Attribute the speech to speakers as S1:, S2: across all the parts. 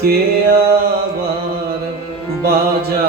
S1: কে আবার বাজা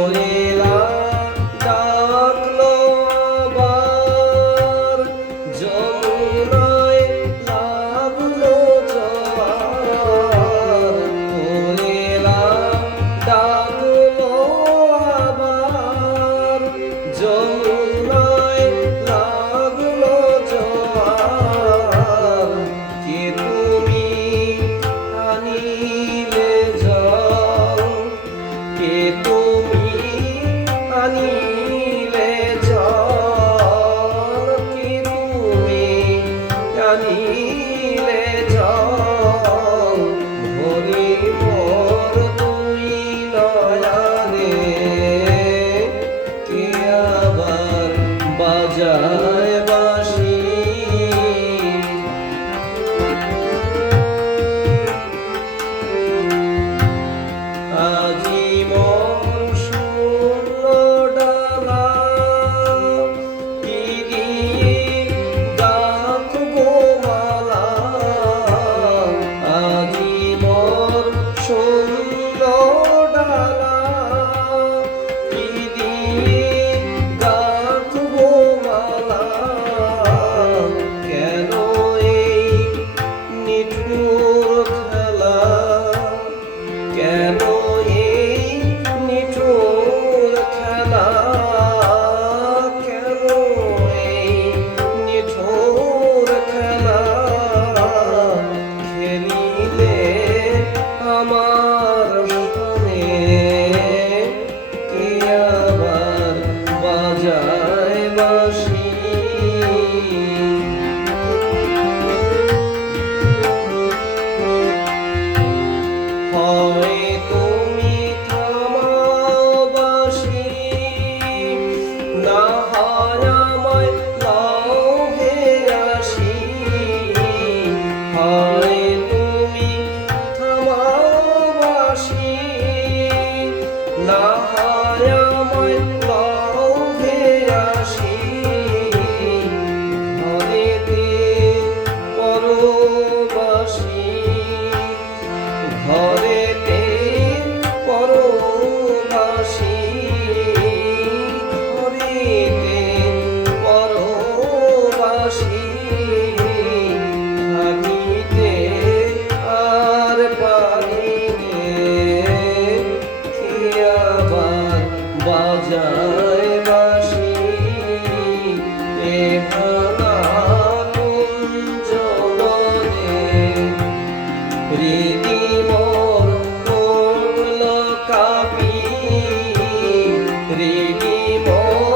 S1: যায় Deus. বাজায় বাসি এ রীতি মোর কোল কাপি রীতি মোর